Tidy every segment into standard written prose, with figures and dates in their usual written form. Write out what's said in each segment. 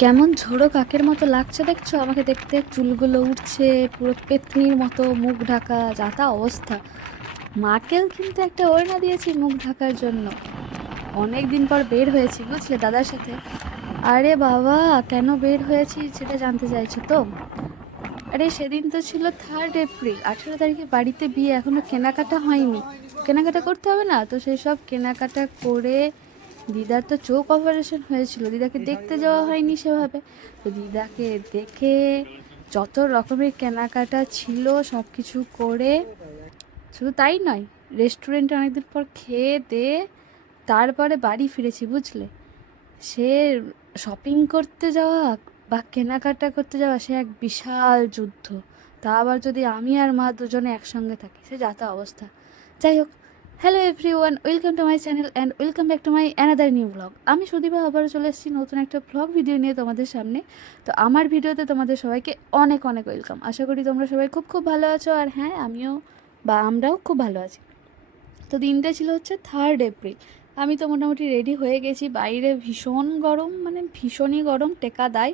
কেমন ঝোড়ো কাকের মতো লাগছে দেখছো আমাকে দেখতে? চুলগুলো উঠছে, পুরো পেত্নির মতো, মুখ ঢাকা, যা তা অবস্থা। মাকেও কিন্তু একটা ওড়না দিয়েছি মুখ ঢাকার জন্য। অনেক দিন পর বের হয়েছি বুঝলে, দাদার সাথে। আরে বাবা, কেন বের হয়েছি সেটা জানতে চাইছো তো? আরে সেদিন তো ছিল 3 এপ্রিল, 18 তারিখে বাড়িতে বিয়ে, এখনো কেনাকাটা হয়নি। কেনাকাটা করতে হবে না তো? সেই সব কেনাকাটা করে, দিদার তো চোখ অপারেশন হয়েছিল, দিদাকে দেখতে যাওয়া হয়নি সেভাবে। তো দিদাকে দেখে যত রকমের কেনাকাটা ছিল সব কিছু করে, শুধু তাই নয়, রেস্টুরেন্টে অনেকদিন পর খেয়ে দিয়ে তারপরে বাড়ি ফিরেছি বুঝলে। সে শপিং করতে যাওয়া বা কেনাকাটা করতে যাওয়া, সে এক বিশাল যুদ্ধ। তা আবার যদি আমি আর মা দুজনে একসঙ্গে থাকি, সে যাতা অবস্থা। যাই হোক, hello everyone, welcome to my channel and welcome back to my another new blog. আমি সুদীপা আবারও চলে এসেছি নতুন একটা ব্লগ ভিডিও নিয়ে তোমাদের সামনে। তো আমার ভিডিওতে তোমাদের সবাইকে অনেক অনেক ওয়েলকাম। আশা করি তোমরা সবাই খুব খুব ভালো আছো, আর হ্যাঁ, আমিও বা আমরাও খুব ভালো আছি। তো দিনটা ছিল হচ্ছে 3 এপ্রিল। আমি তো মোটামুটি রেডি হয়ে গেছি, বাইরে ভীষণ গরম, মানে ভীষণই গরম, টেকা দায়।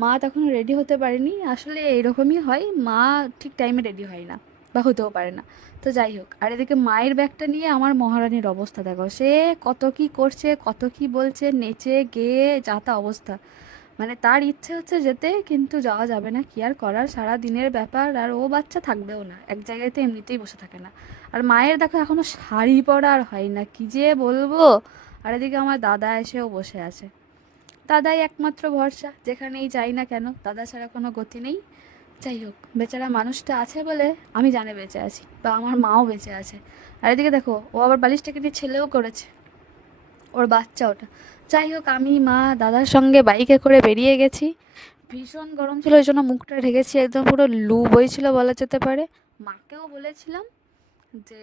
মা তখন রেডি হতে পারেনি, আসলে এরকমই হয়, মা ঠিক টাইমে রেডি হয় না বা হতেও পারে না। তো যাই হোক, আর এদিকে মায়ের ব্যাগটা নিয়ে আমার মহারানীর অবস্থা দেখো, সে কত কি করছে, কত কি বলছে, নেচে গেয়ে যা তা অবস্থা। মানে তার ইচ্ছে হচ্ছে যেতে, কিন্তু যাওয়া যাবে না, কি আর করার, সারা দিনের ব্যাপার, আর ও বাচ্চা থাকবেও না এক জায়গাতে, এমনিতেই বসে থাকে না। আর মায়ের দেখো এখনো শাড়ি পরা আর হয় না, কি যে বলবো। আর এদিকে আমার দাদা এসেও বসে আছে। দাদাই একমাত্র ভরসা, যেখানেই যাই না কেন দাদা ছাড়া কোনো গতি নেই। যাই হোক, বেচারা মানুষটা আছে বলে আমি জানে বেঁচে আছি, বা আমার মাও বেঁচে আছে। আর এদিকে দেখো, ও আবার বালিশটাকে নিয়ে ছেলেও করেছে, ওর বাচ্চা ওটা। যাই হোক, আমি মা দাদার সঙ্গে বাইকে করে বেরিয়ে গেছি। ভীষণ গরম ছিল, ওই জন্য মুখটা ঢেকেছি, একদম পুরো লু বইছিল বলা যেতে পারে। মাকেও বলেছিলাম যে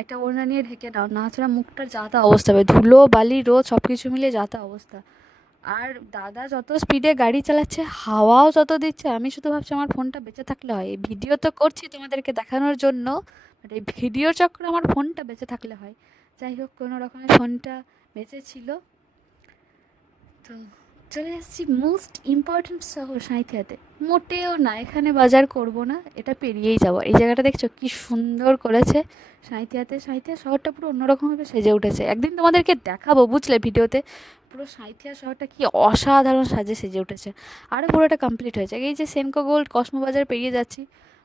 একটা ওড়না নিয়ে ঢেকে নাও, না ছাড়া মুখটার যা তা অবস্থা হবে, ধুলো বালি রোদ সব কিছু মিলিয়ে যা তা অবস্থা। আর দাদা যত স্পিডে গাড়ি চালাচ্ছে, হাওয়াও যত দিচ্ছে, আমি শুধু ভাবছি আমার ফোনটা বেঁচে থাকলে হয়। এই ভিডিও তো করছি তোমাদেরকে দেখানোর জন্য, বাট এই ভিডিওর চক্করে আমার ফোনটা বেঁচে থাকলে হয়। যাই হোক, কোনো রকমের ফোনটা বেঁচে ছিল। তো চলে এসেছি মোস্ট ইম্পর্ট্যান্ট শহর সাঁইথিয়াতে। মোটেও না এখানে বাজার করব না, এটা পেরিয়েই যাবো। এই জায়গাটা দেখছো কি সুন্দর করেছে সাঁইথিয়াতে। সাঁইথিয়া শহরটা পুরো অন্যরকমভাবে সেজে উঠেছে, একদিন তোমাদেরকে দেখাবো বুঝলে ভিডিওতে। পুরো সাঁইথিয়া শহরটা কি অসাধারণ সাজে সেজে উঠেছে। আরও পুরোটা কমপ্লিট হয়েছে। এই যে সেনকো গোল্ড কসমো বাজার পেরিয়ে যাচ্ছি,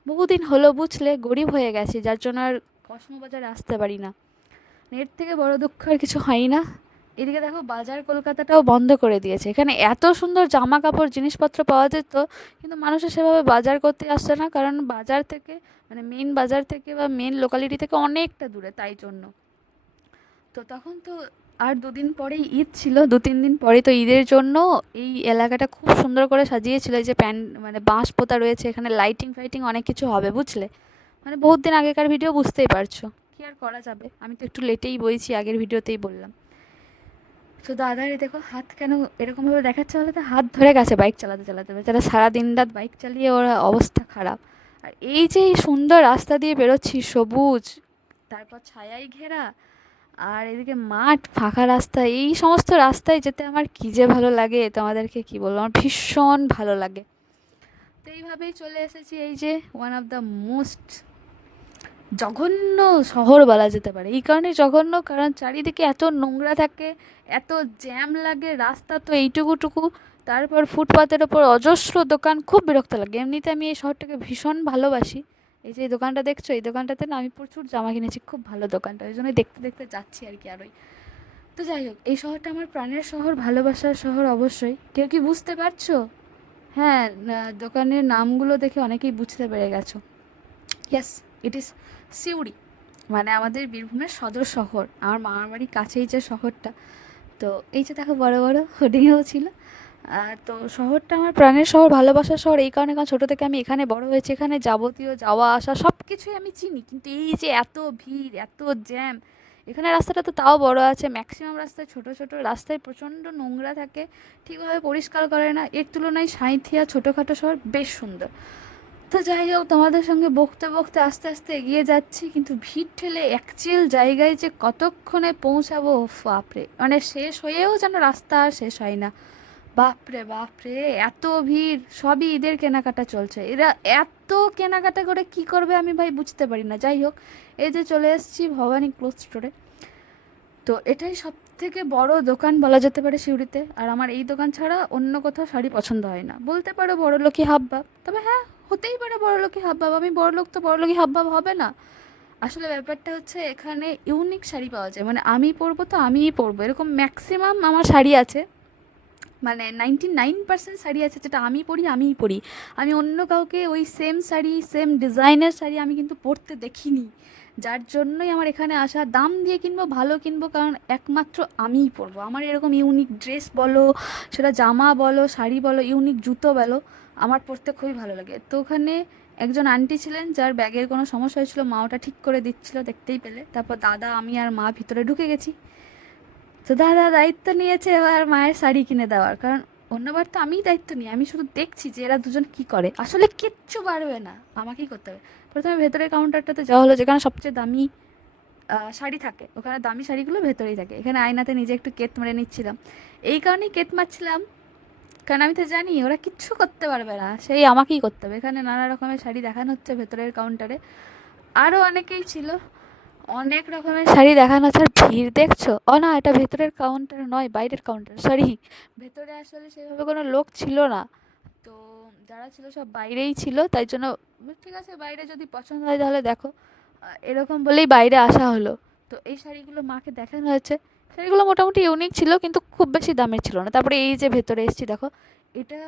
বহুদিন হলো বুঝলে, গরিব হয়ে গেছি, যার জন্য আর কসমো বাজারে আসতে পারি না। এর থেকে বড় দুঃখ আর কিছু হয় না। এদিকে দেখো, বাজার কলকাতাটাও বন্ধ করে দিয়েছে। এখানে এত সুন্দর জামা কাপড় জিনিসপত্র পাওয়া যেত, কিন্তু মানুষের সেভাবে বাজার করতে আসছে না, কারণ বাজার থেকে, মানে মেন বাজার থেকে বা মেন লোকালিটি থেকে অনেকটা দূরে, তাই জন্য। তো তখন তো আর দুদিন পরেই ঈদ ছিল, 2-3 দিন পরে তো ঈদের জন্য এই এলাকাটা খুব সুন্দর করে সাজিয়েছিল। এই যে মানে বাঁশ পোতা রয়েছে এখানে, লাইটিং ফাইটিং অনেক কিছু হবে বুঝলে। মানে বহুত দিন আগেকার ভিডিও, বুঝতেই পারছো, কি আর করা যাবে, আমি তো একটু লেটেই বইছি, আগের ভিডিওতেই বললাম। তো দাদার দেখো হাত কেন এরকমভাবে দেখাচ্ছে, বলে তো হাত ধরে গেছে বাইক চালাতে চালাতে, বেচারা সারা দিন রাত বাইক চালিয়ে ওর অবস্থা খারাপ। আর এই যে এই সুন্দর রাস্তা দিয়ে বেরোচ্ছি, সবুজ, তারপর ছায়াই ঘেরা, আর এদিকে মাঠ, ফাঁকা রাস্তা, এই সমস্ত রাস্তায় যেতে আমার কী যে ভালো লাগে, তোমাদেরকে কি বলবো, আমার ভীষণ ভালো লাগে। তো এইভাবেই চলে এসেছি এই যে ওয়ান অফ দ্য মোস্ট জঘন্য শহর বলা যেতে পারে। এই কারণে জঘন্য, কারণ চারিদিকে এত নোংরা থাকে, এত জ্যাম লাগে, রাস্তা তো এইটুকুটুকু, তারপর ফুটপাতের ওপর অজস্র দোকান, খুব বিরক্ত লাগে। এমনিতে আমি এই শহরটাকে ভীষণ ভালোবাসি। এই যে এই দোকানটা দেখছো, এই দোকানটাতে না আমি প্রচুর জামা কিনেছি, খুব ভালো দোকানটা, ওই জন্য দেখতে দেখতে যাচ্ছি আর কি আরোই। তো যাই হোক, এই শহরটা আমার প্রাণের শহর, ভালোবাসার শহর অবশ্যই। কেউ কি বুঝতে পারছো? হ্যাঁ, দোকানের নামগুলো দেখে অনেকেই বুঝতে পেরে গেছো। ইয়েস, ইট ইজ সিউড়ি, মানে আমাদের বীরভূমের সদর শহর, আমার মামার বাড়ির কাছেই যে শহরটা। তো এই যে দেখো বড় বড় হোর্ডিংও ছিল। তো শহরটা আমার প্রাণের শহর, ভালোবাসার শহর, এই কারণে, কারণ ছোটো থেকে আমি এখানে বড় হয়েছি, এখানে যাবতীয় যাওয়া আসা সব কিছুই আমি চিনি। কিন্তু এই যে এত ভিড়, এত জ্যাম, এখানে রাস্তাটা তো তাও বড় আছে, ম্যাক্সিমাম রাস্তায় ছোট ছোট রাস্তায় প্রচণ্ড নোংরা থাকে, ঠিকভাবে পরিষ্কার করে না। এর তুলনায় সাঁইথিয়া ছোটোখাটো শহর বেশ সুন্দর। তো যাই হোক, তোমাদের সঙ্গে বকতে বকতে আস্তে আস্তে এগিয়ে যাচ্ছি, কিন্তু ভিড় ঠেলে অ্যাকচুয়াল জায়গায় যে কতক্ষণে পৌঁছাবো, বাপরে, মানে শেষ হয়েও যেন রাস্তা আর শেষ হয় না। বাপরে বাপরে, এত ভিড়! সবই ঈদের কেনাকাটা চলছে, এরা এত কেনাকাটা করে কি করবে আমি ভাই বুঝতে পারি না। যাই হোক, এই যে চলে এসেছি ভবানী ক্লোথ স্টোরে। তো এটাই সব থেকে বড় দোকান বলা যেতে পারে সিউড়িতে। আর আমার এই দোকান ছাড়া অন্য কোথাও শাড়ি পছন্দ হয় না। বলতে পারো বড়লোকি হাবভাব, তবে হ্যাঁ, হতেই পারে বড়লোকি হাবভাব। আমি বড়লোক তো বড়লোকি হাবভাব হবে না। আসলে ব্যাপারটা হচ্ছে এখানে ইউনিক শাড়ি পাওয়া যায়, মানে আমি পরবো তো আমিই পরবো এরকম ম্যাক্সিমাম আমার শাড়ি আছে। মানে 99% শাড়ি আছে যেটা আমি পরি আমিই পরি। আমি অন্য কাউকে ওই সেম শাড়ি সেম ডিজাইনের শাড়ি আমি কিন্তু পরতে দেখিনি। যার জন্যই আমার এখানে আসা, দাম দিয়ে কিনবো ভালো কিনবো, কারণ একমাত্র আমিই পরবো। আমার এরকম ইউনিক ড্রেস বলো, সেটা জামা বলো শাড়ি বলো, ইউনিক জুতো বলো, আমার পরতে খুবই ভালো লাগে। তো ওখানে একজন আন্টি ছিলেন যার ব্যাগের কোনো সমস্যা হয়েছিল, মা ওটা ঠিক করে দিচ্ছিল, দেখতেই পেলে। তারপর দাদা আমি আর মা ভিতরে ঢুকে গেছি। তো দাদা দায়িত্ব নিয়েছে এবার মায়ের শাড়ি কিনে দেওয়ার, কারণ অন্যবার তো আমিই দায়িত্ব নিই, আমি শুধু দেখছি যে এরা দুজন কি করে, আসলে কিচ্ছু পারবে না, আমাকেই করতে হবে। প্রথমে ভেতরের কাউন্টারটাতে যাওয়া হলো, যেখানে সবচেয়ে দামি শাড়ি থাকে। ওখানে দামি শাড়িগুলো ভেতরেই থাকে। এখানে আয়নাতে নিজে একটু কেত মেরে নিচ্ছিলাম। এই কারণেই কেত মারছিলাম, কারণ আমি তো জানি ওরা কিচ্ছু করতে পারবে না, সেই আমাকেই করতে হবে। এখানে নানা রকমের শাড়ি দেখানো হচ্ছে ভেতরের কাউন্টারে। আরও অনেকেই ছিল, অনেক রকমের শাড়ি দেখানো হচ্ছে। আর ভিড় দেখছো? ও না, এটা ভেতরের কাউন্টার নয়, বাইরের কাউন্টার, সরি। ভেতরে আসলে সেভাবে কোনো লোক ছিল না। তো যারা ছিল সব বাইরেই ছিল, তাই জন্য ঠিক আছে, বাইরে যদি পছন্দ হয় তাহলে দেখো, এরকম বলেই বাইরে আসা হলো। তো এই শাড়িগুলো মাকে দেখানো হয়েছে। শাড়িগুলো মোটামুটি ইউনিক ছিল, কিন্তু খুব বেশি দামের ছিল না। তারপরে এই যে ভেতরে এসেছি দেখো, এটা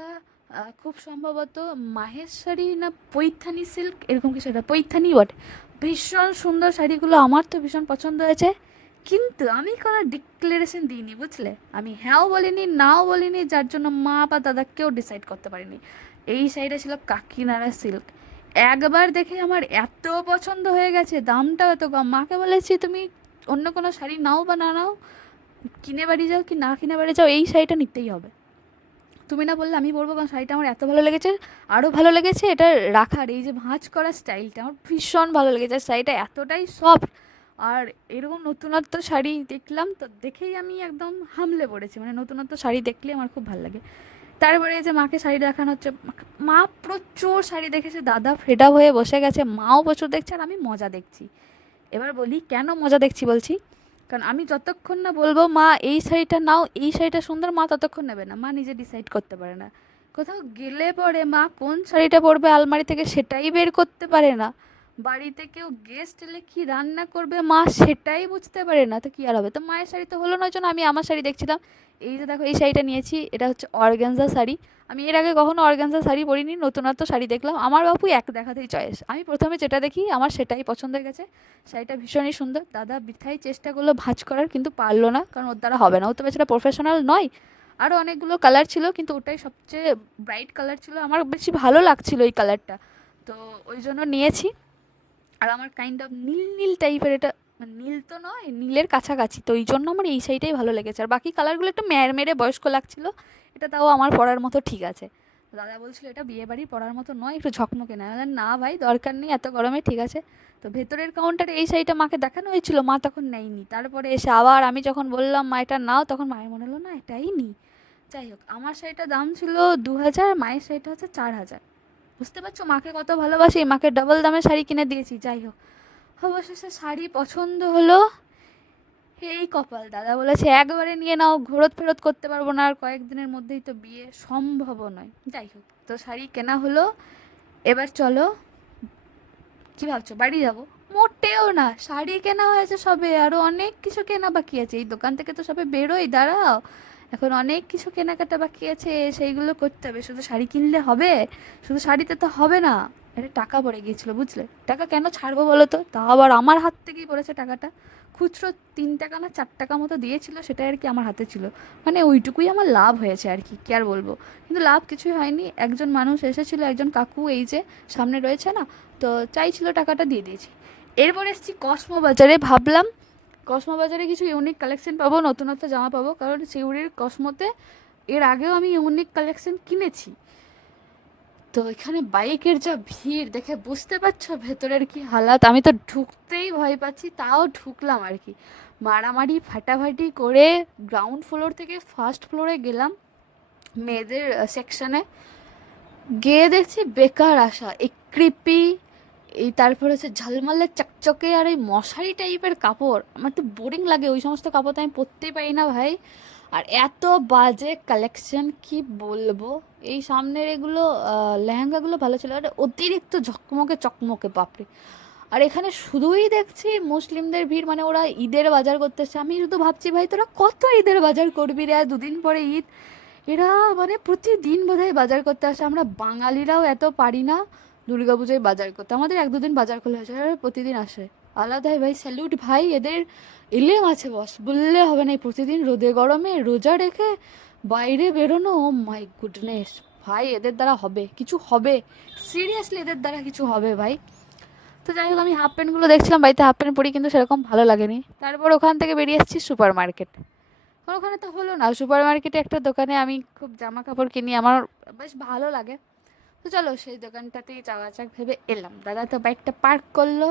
খুব সম্ভবত মাহেশ্বরী না পৈথানি সিল্ক, এরকম কিছু একটা, পৈথানি বটে। ভীষণ সুন্দর শাড়িগুলো, আমার তো ভীষণ পছন্দ হয়েছে। কিন্তু আমি কোনো ডিক্লারেশন দিইনি, বুঝলে? আমি হ্যাঁও বলিনি নাও বলিনি, যার জন্য মা বা দাদা কেউ ডিসাইড করতে পারিনি। এই শাড়িটা ছিল কাকিনাড়া সিল্ক। একবার দেখে আমার এত পছন্দ হয়ে গেছে, দামটাও এত কম। মাকে বলেছি তুমি অন্য কোনো শাড়ি নাও বা না নাও, কিনে বাড়ি যাও কি না কিনে বাড়ি যাও, এই শাড়িটা নিতেই হবে। তুমি না বললে আমি পরবো, কারণ শাড়িটা আমার এত ভালো লেগেছে। আরও ভালো লেগেছে এটা রাখার এই যে ভাঁজ করা স্টাইলটা, আমার ভীষণ ভালো লেগেছে। আর শাড়িটা এতটাই সফট, আর এরকম নতুনত্ব শাড়ি দেখলাম তো দেখেই আমি একদম হামলে পড়েছি। মানে নতুনত্ব শাড়ি দেখলে আমার খুব ভালো লাগে। তারপরে এই যে মাকে শাড়ি দেখানো হচ্ছে, মা প্রচুর শাড়ি দেখেছে, দাদা ফেড আপ হয়ে বসে গেছে, মাও প্রচুর দেখছে, আর আমি মজা দেখছি। এবার বলি কেন মজা দেখছি বলছি, কারণ আমি যতক্ষণ না বলবো মা এই শাড়িটা নাও, এই শাড়িটা সুন্দর, মা ততক্ষণ নেবে না। মা নিজে ডিসাইড করতে পারে না। কোথাও গেলে পরে মা কোন শাড়িটা পরবে আলমারি থেকে সেটাই বের করতে পারে না। বাড়িতে কেউ গেস্ট এলে কি রান্না করবে মা সেটাই বুঝতে পারে না, তো কি আর হবে। তো মায়ের শাড়ি তো হলো নয়, জন্য আমি আমার শাড়ি দেখছিলাম। এই যে দেখো এই শাড়িটা নিয়েছি, এটা হচ্ছে অর্গানজা শাড়ি। আমি এর আগে কখনো অর্গানজা শাড়ি পরিনি, নতুনত্ব শাড়ি দেখলাম। আমার বাপু এক দেখাতেই চয়েস, আমি প্রথমে যেটা দেখি আমার সেটাই পছন্দ হয়ে গেছে। শাড়িটা ভীষণই সুন্দর। দাদা বৃথাই চেষ্টা করলো ভাঁজ করার, কিন্তু পারলো না, কারণ ওর দ্বারা হবে না, ও তো বেচারা প্রফেশনাল নয়। আরও অনেকগুলো কালার ছিল, কিন্তু ওটাই সবচেয়ে ব্রাইট কালার ছিল, আমার বেশি ভালো লাগছিল এই কালারটা। তো ওই জন্য নিয়েছি। আর আমার কাইন্ড অফ নীল নীল টাইপের এটা, মানে নীল তো নয়, নীলের কাছাকাছি, তো এই জন্য আমার এই শাড়িটাই ভালো লেগেছে। আর বাকি কালারগুলো একটু মেরে মেরে বয়স্ক লাগছিল, এটা তাও আমার পরার মতো ঠিক আছে। দাদা বলছিল এটা বিয়ে বাড়ি পরার মতো নয়, একটু ঝকমকে নেয়। না ভাই, দরকার নেই এত গরমে, ঠিক আছে। তো ভেতরের কাউন্টারে এই শাড়িটা মাকে দেখানো হয়েছিল, মা তখন নেয়নি। তারপরে এসে আবার আমি যখন বললাম মা এটা নাও, তখন মায়ের মনে হলো না এটাই নিই। যাই হোক, আমার শাড়িটার দাম ছিল 2,000, মায়ের শাড়িটা হচ্ছে 4,000। বুঝতে পারছো মাকে কত ভালোবাসি, মাকে ডাবল দামে শাড়ি কিনে দিয়েছি। যাই হোক, অবশেষে শাড়ি পছন্দ হলো। এই কপাল, দাদা বলেছে একবারে নিয়ে নাও, ঘোরত ফেরত করতে পারবো না, আর কয়েকদিনের মধ্যেই তো বিয়ে, সম্ভব নয়। যাই হোক, তো শাড়ি কেনা হলো। এবার চলো, কি ভাবছো বাড়ি যাবো? মোটেও না, শাড়ি কেনা হয়েছে সবে, আরও অনেক কিছু কেনা বাকি আছে। এই দোকান থেকে তো সবে বেরোই, দাঁড়াও, এখন অনেক কিছু কেনাকাটা বাকি আছে, সেইগুলো করতে হবে। শুধু শাড়ি কিনলে হবে? শুধু শাড়িতে তো হবে না, এটা টাকা পড়ে গিয়েছিলো, বুঝলে? টাকা কেন ছাড়বো বলো তো, তাও আবার আমার হাত থেকেই পড়েছে টাকাটা। খুচরো 3 টাকা না 4 টাকা মতো দিয়েছিল, সেটাই আর কি আমার হাতে ছিল। মানে ওইটুকুই আমার লাভ হয়েছে আর কি, কি আর বলবো। কিন্তু লাভ কিছুই হয়নি। একজন মানুষ এসেছিলো, একজন কাকু, এই যে সামনে রয়েছে না, তো চাইছিল, টাকাটা দিয়ে দিয়েছি। এরপর এসেছি কসমো বাজারে, ভাবলাম কসমো বাজারে কিছু ইউনিক কালেকশন পাবো, নতুনত্ব জামা পাবো, কারণ সিউড়ির কসমোতে এর আগেও আমি ইউনিক কালেকশন কিনেছি। তো এখানে বাইকের যা ভিড় দেখে বুঝতে পারছো ভেতরের কি হালাত, আমি তো ঢুকতেই ভয় পাচ্ছি, তাও ঢুকলাম আর কি। মারামারি ফাটাফাটি করে গ্রাউন্ড ফ্লোর থেকে ফার্স্ট ফ্লোরে গেলাম। মেয়েদের সেকশনে গিয়ে দেখছি বেকার আসা এই কৃপি, এই তারপরে হচ্ছে ঝলমলে চকচকে আর এই মশারি টাইপের কাপড়, আমার তো বোরিং লাগে ওই সমস্ত কাপড়, তো আমি পরতেই পারি না ভাই। আর এত বাজে কালেকশন কি বলবো। এই সামনের এগুলো লেহেঙ্গাগুলো ভালো ছিল, আর অতিরিক্ত ঝকমকে চকমকে বাপরে। আর এখানে শুধুই দেখছি মুসলিমদের ভিড়, মানে ওরা ঈদের বাজার করতেছে। আমি শুধু ভাবছি ভাই তোরা কত ঈদের বাজার করবি রে, আর দুদিন পরে ঈদ। এরা মানে প্রতিদিন বোধহয় বাজার করতে আসে, আমরা বাঙালিরাও এত পারি না দুর্গাপূজায় বাজার করতে, আমাদের এক দুদিন বাজার করলে হয়েছে, আর প্রতিদিন আসে। আলাদাই ভাই, স্যালুট ভাই এদের। এলেম আছে বস, বললে হবে না, এই প্রতিদিন রোদে গরমে রোজা রেখে বাইরে বেরোনো, ও মাই গুডনেস। ভাই এদের দ্বারা হবে কিছু, হবে সিরিয়াসলি এদের দ্বারা কিছু হবে ভাই। তো যাই হোক, আমি হাফ প্যান্টগুলো দেখছিলাম, বাড়িতে হাফ প্যান্ট পরি কিন্তু সেরকম ভালো লাগেনি। তারপর ওখান থেকে বেরিয়ে এসেছি সুপার মার্কেট। ওখানে তো হলো না, সুপার মার্কেটে একটা দোকানে আমি খুব জামা কাপড় কিনি, আমার বেশ ভালো লাগে। তো চলো সেই দোকানটাতেই যাওয়া যাক ভেবে এলাম। দাদা তো বাইকটা পার্ক করলো,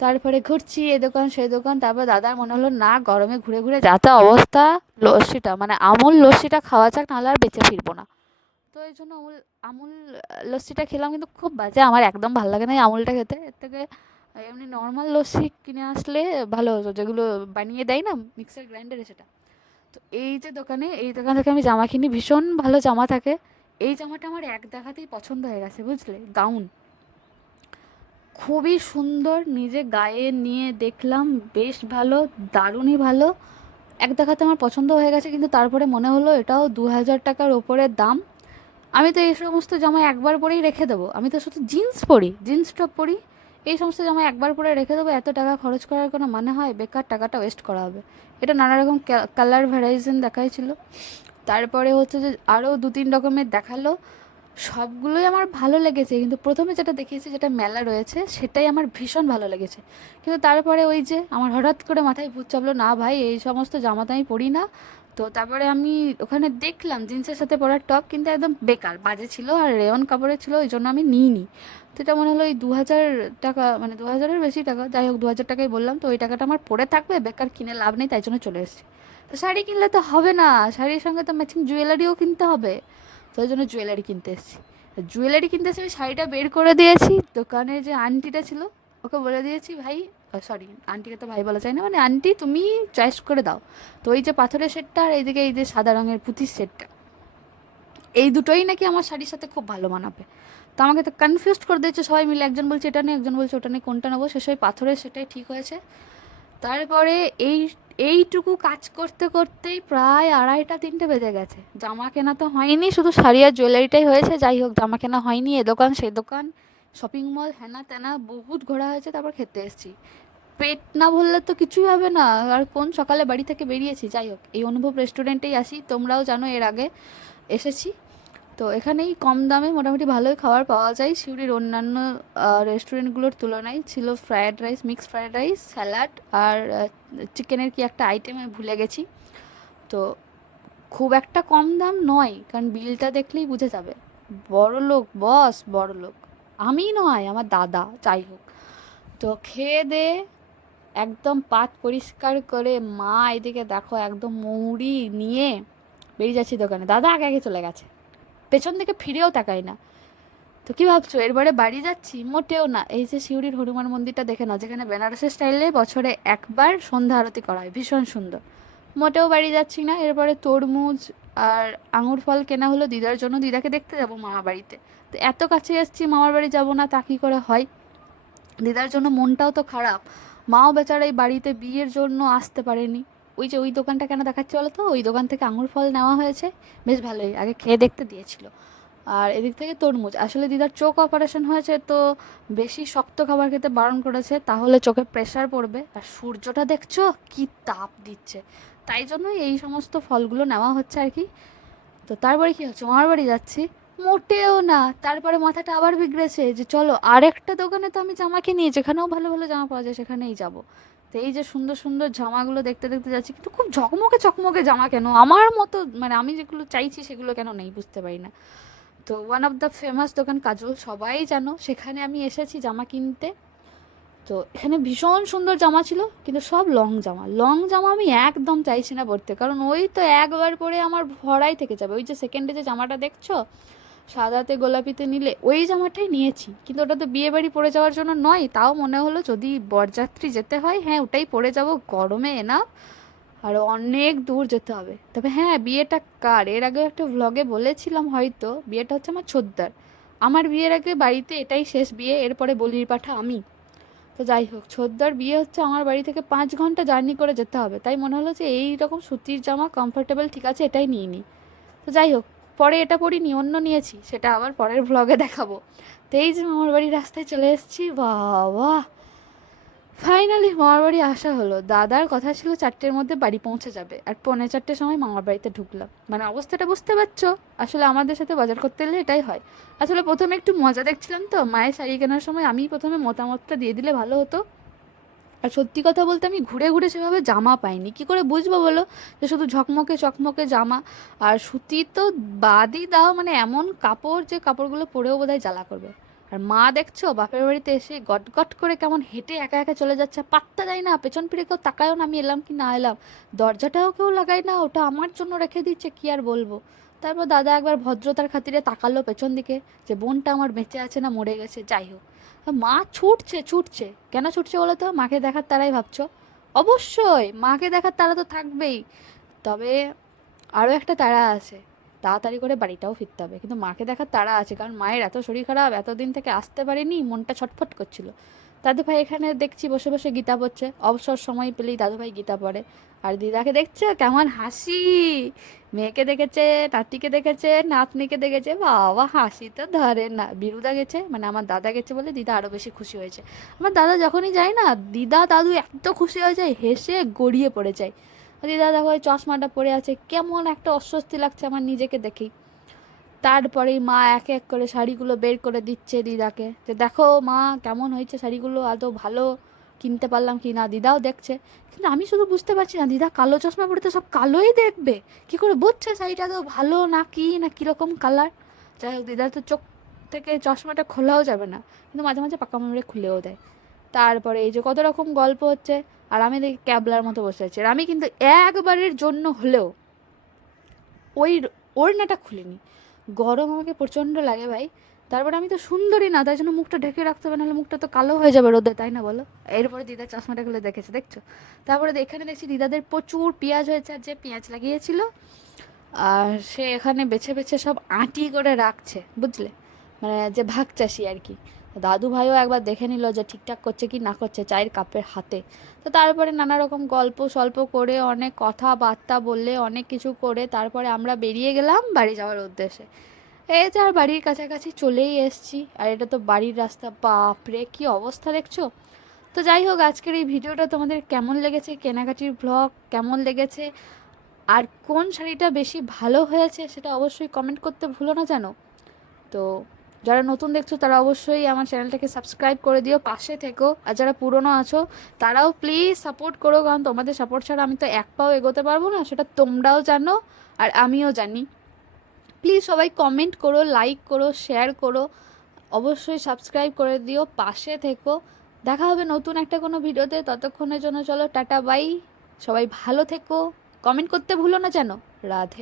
তারপরে ঘুরছি এ দোকান সেই দোকান। তারপর দাদার মনে হলো না, গরমে ঘুরে ঘুরে যা তা অবস্থা, লস্যিটা মানে আমুল লস্যিটা খাওয়া যাক, নাহলে আর বেঁচে ফিরবো না। তো এই জন্য আমুল আমুল লস্যিটা খেলাম, কিন্তু খুব বাজে, আমার একদম ভালো লাগে না এই আমুলটা খেতে। এর থেকে এমনি নর্মাল লস্যি কিনে আসলে ভালো হতো, যেগুলো বানিয়ে দেয় না মিক্সার গ্রাইন্ডারে, সেটা। তো এই যে দোকানে, এই দোকান থেকে আমি জামা কিনি, ভীষণ ভালো জামা থাকে। এই জামাটা আমার এক দেখাতেই পছন্দ হয়ে গেছে বুঝলে, গাউন, খুবই সুন্দর, নিজে গায়ে নিয়ে দেখলাম বেশ ভালো, দারুণই ভালো। এক দেখাতে আমার পছন্দ হয়ে গেছে, কিন্তু তারপরে মনে হলো এটাও 2,000 টাকার ওপরে দাম। আমি তো এই সমস্ত জামা একবার পরেই রেখে দেবো, আমি তো শুধু জিন্স পরি, জিন্স টপ পরি, এই সমস্ত জামা একবার পরে রেখে দেবো, এত টাকা খরচ করার কোনো মানে হয়? বেকার টাকাটা ওয়েস্ট করা হবে। এটা নানা রকম কালার ভ্যারাইজেশন দেখাইছিল, তারপরে হচ্ছে যে আরও দু তিন রকমের দেখালো, সবগুলোই আমার ভালো লেগেছে, কিন্তু প্রথমে যেটা দেখিয়েছে, যেটা মেলা রয়েছে, সেটাই আমার ভীষণ ভালো লেগেছে। কিন্তু তারপরে ওই যে আমার হঠাৎ করে মাথায় ভূত চাপলো, না ভাই এই সমস্ত জামা তো আমি পরি না। তো তারপরে আমি ওখানে দেখলাম জিন্সের সাথে পরার টপ, কিন্তু একদম বেকার বাজে ছিল, আর রেয়ন কাপড়ের ছিল, ওই জন্য আমি নিইনি। তো এটা মনে হলো এই 2,000 টাকা, মানে 2,000-এর বেশি টাকা, যাই হোক 2,000 টাকাই বললাম, তো ওই টাকাটা আমার পড়ে থাকবে, বেকার কিনে লাভ নেই, তাই জন্য চলে এসেছি। তো শাড়ি কিনলে তো হবে না, শাড়ির সঙ্গে তো ম্যাচিং জুয়েলারিও কিনতে হবে, তো ওই জন্য জুয়েলারি কিনতে এসেছি। জুয়েলারি কিনতে এসে আমি শাড়িটা বের করে দিয়েছি, দোকানে যে আন্টিটা ছিল ওকে বলে দিয়েছি, ভাই সরি আন্টিকে তো ভাই বলা যায় না, মানে আন্টি তুমি চয়েস করে দাও। তো ওই যে পাথরের সেটটা, আর এইদিকে এই যে সাদা রঙের পুঁতির সেটটা, এই দুটোই নাকি আমার শাড়ির সাথে খুব ভালো মানাবে। তো আমাকে তো কনফিউজ করে দিয়েছে সবাই মিলে, একজন বলছে এটা নেই, একজন বলছে ওটা নেই, কোনটা নেবো, শেষে ওই পাথরের সেটাই ঠিক হয়েছে। তারপরে এই এইটুকু কাজ করতে করতেই প্রায় 2:30-3টে বেজে গেছে। জামা কেনা তো হয়নি, শুধু শাড়ি আর জুয়েলারিটাই হয়েছে, যাই হোক জামা কেনা হয়নি, এ দোকান সে দোকান, শপিং মল হ্যানা ত্যানা বহুত ঘোরা হয়েছে, তারপর খেতে এসেছি। পেট না ভরলে তো কিছুই হবে না, আর কোন সকালে বাড়ি থেকে বেরিয়েছি। যাই হোক এই অনুভব রেস্টুরেন্টেই আসি, তোমরাও জানো এর আগে এসেছি। তো এখানেই কম দামে মোটামুটি ভালোই খাবার পাওয়া যায়, সিউড়ির অন্যান্য রেস্টুরেন্টগুলোর তুলনায়। ছিল fried rice, mixed fried rice, salad, আর চিকেনের কি একটা আইটেম আমি ভুলে গেছি। তো খুব একটা কম দাম নয়, কারণ বিলটা দেখলেই বুঝে যাবে, বড় লোক বস, বড় লোক। আমি নয়, আমার দাদা, যাই হোক। তো খেয়ে দে একদম পাত পরিষ্কার করে, মা এদিকে দেখো একদম মৌরি নিয়ে বেরিয়ে যাচ্ছি দোকানে, দাদা আগে আগে চলে গেছে, পেছন দিকে ফিরেও তাকাই না। তো কি ভাবছো এরবারে বাড়ি যাচ্ছি? মোটেও না। এই যে সিউড়ির হনুমান মন্দিরটা দেখে নাও, যেখানে বেনারসের স্টাইলে বছরে একবার সন্ধ্যা আরতি করা হয়, ভীষণ সুন্দর। মোটেও বাড়ি যাচ্ছি না, এরপরে তরমুজ আর আঙুর ফল কেনা হলো দিদার জন্য, দিদাকে দেখতে যাবো মামা বাড়িতে। তো এত কাছে এসেছি, মামার বাড়ি যাব না তা কী করে হয়? দিদার জন্য মনটাও তো খারাপ, মাও বেচারা এই বাড়িতে বিয়ের জন্য আসতে পারেনি। ওই যে ওই দোকানটা কেন দেখাচ্ছি বলো তো, ওই দোকান থেকে আঙুর ফল নেওয়া হয়েছে, বেশ ভালোই, আগে খেয়ে দেখতে দিয়েছিল। আর এদিক থেকে তরমুজ, আসলে দিদার চোখ অপারেশন হয়েছে, তো বেশি শক্ত খাবার খেতে বারণ করেছে, তাহলে চোখে প্রেশার পড়বে, আর সূর্যটা দেখছো কি তাপ দিচ্ছে, তাই জন্য এই সমস্ত ফলগুলো নেওয়া হচ্ছে আর কি। তো তারপরে কি হচ্ছে, মামার বাড়ি যাচ্ছি? মোটেও না। তারপরে মাথাটা আবার বিগড়েছে যে চলো আরেকটা দোকানে তো আমি জামা কিনি, যেখানেও ভালো ভালো জামা পাওয়া যায় সেখানেই যাব। তো এই যে সুন্দর সুন্দর জামাগুলো দেখতে দেখতে যাচ্ছি, কিন্তু খুব ঝকমকে চকমকে জামা কেন আমার মতো, মানে আমি যেগুলো চাইছি সেগুলো কেন নেই বুঝতে পারি না। তো ওয়ান অফ দ্য ফেমাস দোকান কাজল, সবাই জানো, সেখানে আমি এসেছি জামা কিনতে। তো এখানে ভীষণ সুন্দর জামা ছিল, কিন্তু সব লং জামা। লং জামা আমি একদম চাইছি না পরতে, কারণ ওই তো একবার পরে আমার ভরাই থেকে যাবে। ওই যে সেকেন্ডে যে জামাটা দেখছো সাদাতে গোলাপিতে নিলে, ওই জামাটাই নিয়েছি, কিন্তু ওটা তো বিয়ে বাড়ি পরে যাওয়ার জন্য নয়। তাও মনে হলো যদি বরযাত্রী যেতে হয়, হ্যাঁ ওটাই পরে যাব, গরমে এনা আর অনেক দূর যেতে হবে। তবে হ্যাঁ, বিয়েটা কার এর আগে একটা ভ্লগে বলেছিলাম হয়তো, বিয়েটা হচ্ছে আমার ছোদ্দার। আমার বিয়ের আগে বাড়িতে এটাই শেষ বিয়ে, এরপরে বলির পাঠা আমি। তো যাই হোক, ছোদ্দার বিয়ে হচ্ছে আমার বাড়ি থেকে 5 ঘন্টা জার্নি করে যেতে হবে, তাই মনে হলো যে এই রকম সুতির জামা কমফোর্টেবল ঠিক আছে, এটাই নিয়ে নিই। তো যাই হোক, পরে এটা পরিনি, অন্য নিয়েছি, সেটা আবার পরের ভ্লগে দেখাবো। তো এই যে মামার বাড়ির রাস্তায় চলে এসেছি, বাবা ফাইনালি মামার বাড়ি আসা হলো। দাদার কথা ছিল 4টের মধ্যে বাড়ি পৌঁছে যাবে, আর 4:45-র সময় মামার বাড়িতে ঢুকলাম। মানে অবস্থাটা বুঝতে পারছো, আসলে আমাদের সাথে বাজার করতে এলে এটাই হয়। আসলে প্রথমে একটু মজা দেখছিলাম তো, মায়ের শাড়ি কেনার সময় আমি প্রথমে মতামতটা দিয়ে দিলে ভালো হতো। আর সত্যি কথা বলতে আমি ঘুরে ঘুরে সেভাবে জামা পাইনি, কি করে বুঝবো বলো যে শুধু ঝকমকে চকমকে জামা। আর সুতি তো বাদই দাও, মানে এমন কাপড় যে কাপড়গুলো পরেও বোধহয় জ্বালা করবে। আর মা দেখছো বাপের বাড়িতে এসে গট গট করে কেমন হেঁটে একা একা চলে যাচ্ছে, পাত্তা দেয় না, পেছন ফিরে কেউ তাকায়ও না আমি এলাম কি না এলাম, দরজাটাও কেউ লাগায় না, ওটা আমার জন্য রেখে দিচ্ছে, কি আর বলবো। তারপর দাদা একবার ভদ্রতার খাতিরে তাকালো পেছন দিকে, যে বোনটা আমার বেঁচে আছে না মরে গেছে। যাই হোক, মা ছুটছে ছুটছে, কেন ছুটছে বলো তো? মাকে দেখার তারাই ভাবছো? অবশ্যই মাকে দেখার তারা তো থাকবেই, তবে আরও একটা তাড়া আছে, তাড়াতাড়ি করে বাড়িটাও ফিরতে হবে। কিন্তু মাকে দেখার তাড়া আছে, কারণ মায়ের এত শরীর খারাপ, এতদিন থেকে আসতে পারেনি, মনটা ছটফট করছিল। দাদু ভাই এখানে দেখছি বসে বসে গীতা পড়ছে, অবসর সময় পেলেই দাদু ভাই গীতা পড়ে। আর দিদাকে দেখছে কেমন হাসি, মেয়েকে দেখেছে, নাতিকে দেখেছে, নাতনিকে দেখেছে, বাবা হাসি তো ধরে না। বিরুদা গেছে, মানে আমার দাদা গেছে বলে দিদা আরও বেশি খুশি হয়েছে। আমার দাদা যখনই যায় না, দিদা দাদু এত খুশি হয়ে যায়, হেসে গড়িয়ে পড়ে যায়। দিদা দেখো ওই চশমাটা পরে আছে, কেমন একটা অস্বস্তি লাগছে আমার নিজেকে দেখেই। তারপরেই মা এক এক করে শাড়িগুলো বের করে দিচ্ছে দিদাকে, যে দেখো মা কেমন হয়েছে শাড়িগুলো, আদৌ ভালো কিনতে পারলাম কি না। দিদাও দেখছে, কিন্তু আমি শুধু বুঝতে পারছি না, দিদা কালো চশমা পরে তো সব কালোই দেখবে, কি করে বুঝছে শাড়িটা তো ভালো না কি না কীরকম কালার। যাই হোক, দিদার তো চোখ থেকে চশমাটা খোলাও যাবে না, কিন্তু মাঝে মাঝে পাকা মেরে খুলেও দেয়। তারপরে এই যে কত রকম গল্প হচ্ছে, আর আমি দেখি ক্যাবলার মতো বসে আছি। আর আমি কিন্তু একবারের জন্য হলেও ওই ওড়নাটা খুলিনি, গরম আমাকে প্রচণ্ড লাগে ভাই। তারপরে আমি তো সুন্দরী না, তাই জন্য মুখটা ঢেকে রাখতে হবে, নাহলে মুখটা তো কালো হয়ে যাবে রোদে, তাই না বলো? এরপরে দিদার চশমাটা খুলে দেখেছে, দেখছো? তারপরে এখানে দেখছি দিদাদের প্রচুর পেঁয়াজ হয়েছে, আর যে পেঁয়াজ লাগিয়েছিল আর সে এখানে বেছে বেছে সব আঁটি করে রাখছে, বুঝলে, মানে যে ভাগ চাষি আর কি। দাদু ভাইও একবার দেখে নিল যে ঠিকঠাক করছে কি না করছে চায়ের কাপের হাতে। তো তারপরে নানা রকম গল্প সল্প করে, অনেক কথাবার্তা বললে, অনেক কিছু করে তারপরে আমরা বেরিয়ে গেলাম বাড়ি যাওয়ার উদ্দেশ্যে। এই যে আর বাড়ির কাছাকাছি চলেই এসছি, আর এটা তো বাড়ির রাস্তা, বাপরে কি অবস্থা দেখছো। তো যাই হোক, আজকের এই ভিডিওটা তোমাদের কেমন লেগেছে, কেনাকাটির ব্লগ কেমন লেগেছে, আর কোন শাড়িটা বেশি ভালো হয়েছে সেটা অবশ্যই কমেন্ট করতে ভুলো না যেন। তো যারা নতুন দেখছো তারা অবশ্যই আমার চ্যানেলটাকে সাবস্ক্রাইব করে দিও, পাশে থেকো। আর যারা পুরনো আছো তারাও প্লিজ সাপোর্ট করো, কারণ তোমাদের সাপোর্ট ছাড়া আমি তো এক পাও এগোতে পারবো না, সেটা তোমরাও জানো আর আমিও জানি। প্লিজ সবাই কমেন্ট করো, লাইক করো, শেয়ার করো, অবশ্যই সাবস্ক্রাইব করে দিও, পাশে থেকো। দেখা হবে নতুন একটা কোনো ভিডিওতে, ততক্ষণের জন্য চলো টাটা বাই। সবাই ভালো থেকো, কমেন্ট করতে ভুলো না যেন। রাধে।